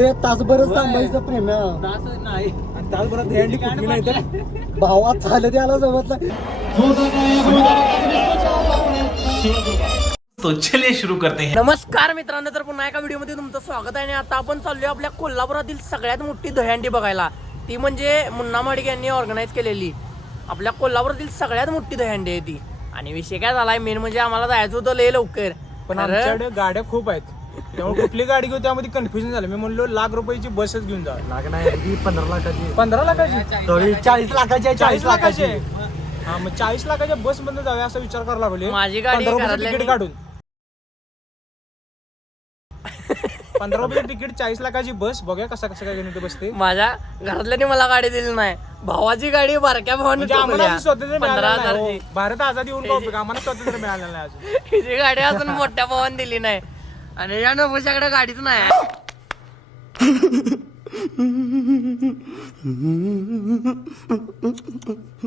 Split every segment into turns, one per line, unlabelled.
ते तासभरच थांबायचं प्रेम्या
तास नाही.
आणि तासभरात दहीहंडी कुठली नाही तर?
भावात झालं त्याला जमत नाही
तो चलिए शुरू करते हैं.
नमस्कार मित्रांनो तर पुन्हा एका व्हिडिओमध्ये तुमचं स्वागत आहे आणि आता आपण चाललोय आपल्या कोल्हापुरातील सगळ्यात मोठी दहीहंडी बघायला. ती म्हणजे मुन्ना माडिक यांनी ऑर्गनाईज केलेली. आपल्या कोल्हापुरातील सगळ्यात मोठी दहीहंडी आहे ती. आणि विषय काय झालाय? मेन म्हणजे आम्हाला जायचं होतं लय लवकर.
पण गाड्या खूप आहेत. त्यामुळे कुठली गाडी घेऊ त्यामध्ये कन्फ्युजन झालं. मी म्हणलो लाख रुपयाची बसच घेऊन जा.
पंधरा लाखाची.
पंधरा लाखाची?
सॉरी चाळीस लाखाची आहे,
चाळीस लाखाची.
लाखाची.
हा मग चाळीस लाखाच्या बसमध्ये जाऊया असा विचार करायला लागले
माझी गाडी
तिकीट काढून. पंधरा रुपये तिकीट चाळीस लाखाची बस बघूया कसा कसं काय गणित बसते
माझ्या घरातल्यानी मला गाडी दिली नाही. भावाची गाडी बारक्या भावाने
म्हणजे आम्हाला अजून स्वातंत्र्य
पंधरा
मिळालेलं नाही
हजारची
हो. भारत आजादी होऊन उपयोग आम्हाला स्वातंत्र्य मिळालेलं नाही अजून.
हिची गाडी अजून मोठ्या भावाने दिली नाही. आणि या नकोशाकडे गाडीच नाही.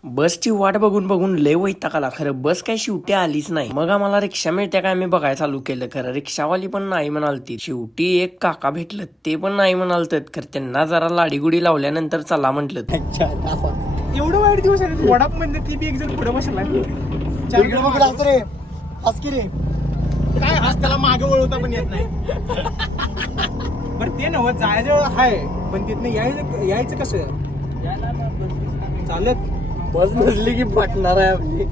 बसची वाट बघून बघून लय वैताग आला. खरं बस काय शेवटी आलीच नाही. मग आम्हाला रिक्षा मिळते काय आम्ही बघायला चालू केलं? खरं रिक्षावाली पण नाही म्हणालती. शेवटी एक काका भेटलं ते पण नाही म्हणालत खरं त्यांना जरा लाडीगुडी लावल्यानंतर चला म्हटलं.
एवढं वाईट दिवस आहे वडापमध्ये ती बी एक जण पुढे बसला
रे.
काय आज त्याला मागे वळवता पण येत नाही. बरं ते नव्ह जायचं आहे पण तिथनं यायचं यायचं कसं? चालत.
बस नसली की फाटणार आहे आपली.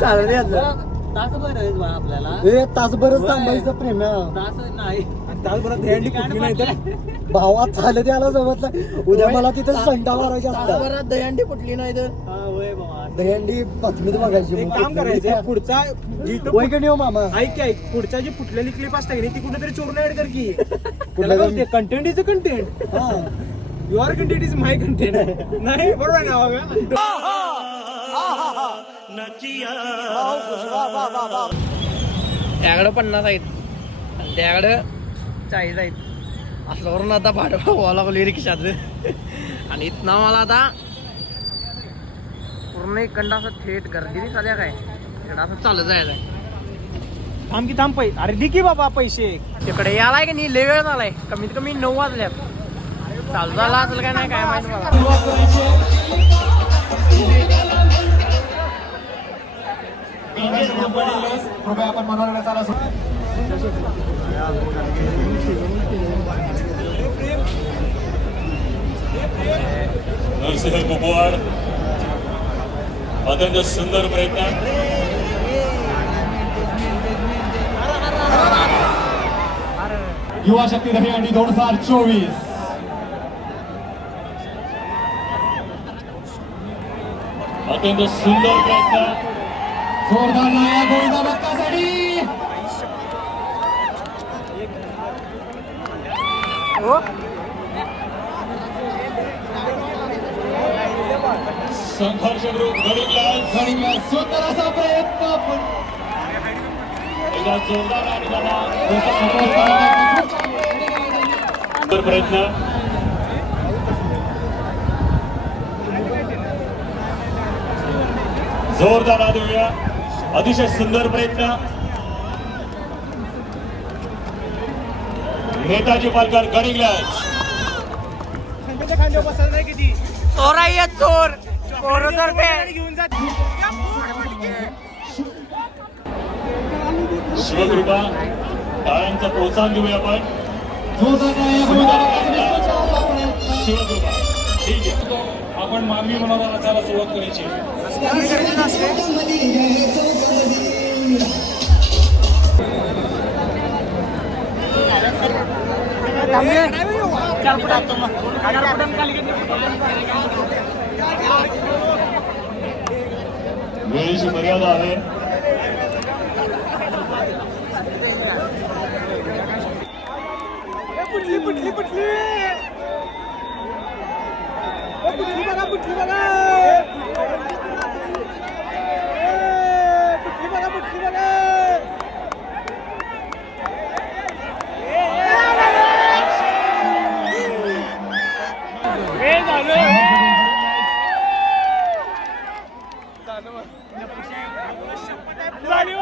चालत यायचं.
तासभर आहे बा आपल्याला.
ए तासभरच थांबायचं प्रेम्या
तास नाही.
आणि तासभरात दहीहंडी कुठली नाही तर
भावात झालं त्याला जमत नाही. उद्या मला तिथं संडा मारायची असतात
दहीहंडी कुठली नाही तर
हा,
दहीहंडी बातमीत बघायची
एक काम करायचं पुढचा
वय कधी हो मामा.
ऐक की ऐक. पुढचा जी फुटलेली क्लिप असते की नाही, ती कुठेतरी चोरून ऍड कर की. कंटेंट इज कंटेंट
हा.
Your content is my content नाही बरोबर आहे ना बघा
त्याकडं पन्नास आहेत. आणि त्याकडं चाळीस आहेत. असल्यावरून आता भाडं व्हावं लागली रिक्षाचं आणि इथनं मला आता पूर्ण इकडं असं थेट गर्दी झाल्या काय. इकडं असं चालत जायचं आहे.
थांब की थांब पैसे अरे दे की बाबा पैसे.
तिकडे यालाय की नाही लय वेळ झालाय. कमीत कमी नऊ वाजल्यात. चालू झाला असेल काय नाही काय माहिती मला.
नरसिंह कुपवाड. अत्यंत सुंदर प्रयत्न.
युवा शक्ती दहीहंडी दोन हजार चोवीस.
अत्यंत सुंदर प्रयत्न.
जोरदार गोविंदा भक्तासाठी.
संघर्ष ग्रुप गरीबलाल
गणित सुंदर असा प्रयत्न.
जोरदार आणि
प्रयत्न.
सुंदर प्रयत्न जोरदार देऊया अतिशय सुंदर प्रयत्न नेताजी पालकर
नाही किती
चोर. हे
घेऊन जा.
शिवकृपा टाळ्यांचं प्रोत्साहन देऊया आपण. शिवकृपा. ठीक आहे.
आपण मानवी मनोरंजनाला सुरुवात करायची.
वेळेची मर्यादा आहे.
पटली पटली पटली झाली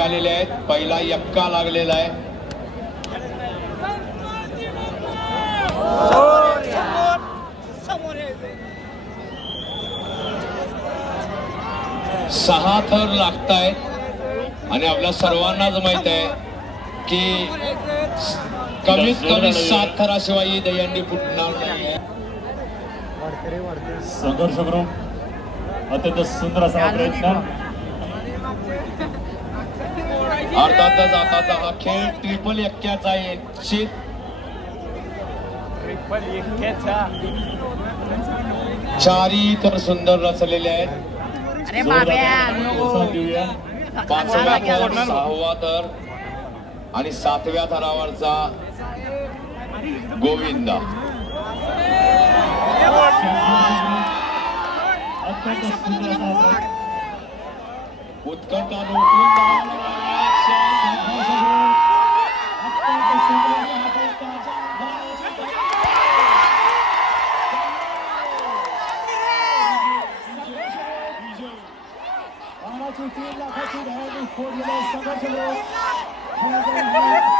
आलेले आहेत. पहिला यक्का लागलेला आहे. सहा थर लागत आहेत आणि आपल्या सर्वांनाच माहीत आहे की कमीत कमी सात थराशिवाय ही दहीहंडी फुटणार नाही.
संघर्ष ग्रुप अत्यंत सुंदर असा प्रयत्न.
अर्थातच आताचा हा खेळ ट्रिपल एक्क्याचा आहे निश्चित चारही तर सुंदर रचलेले आहेत.
अरे
पाचव्या सहावा थर आणि सातव्या थरावरचा गोविंदा
अत्यंत सुंदर असा हा प्रयत्न.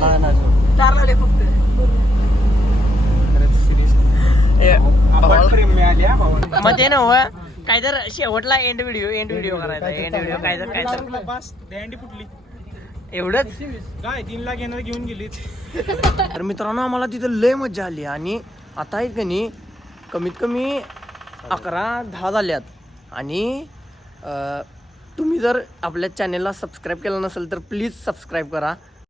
हा
भावाला.
मग ते नव काय तर शेवटला एंड व्हिडिओ एंड व्हिडिओ करायचा एंड व्हिडिओ काय तर काय तर
बस फुटली
एवढंच?
काय तीन लाख येणार घेऊन गेली
तर मित्रांनो आम्हाला तिथं लय मजा आली आणि आता आहेत का नाही कमीत कमी अकरा दहा झाल्यात. आणि अं, तुम्ही जर आपल्या चॅनेलला सबस्क्राईब केलं नसेल तर प्लीज सबस्क्राईब करा.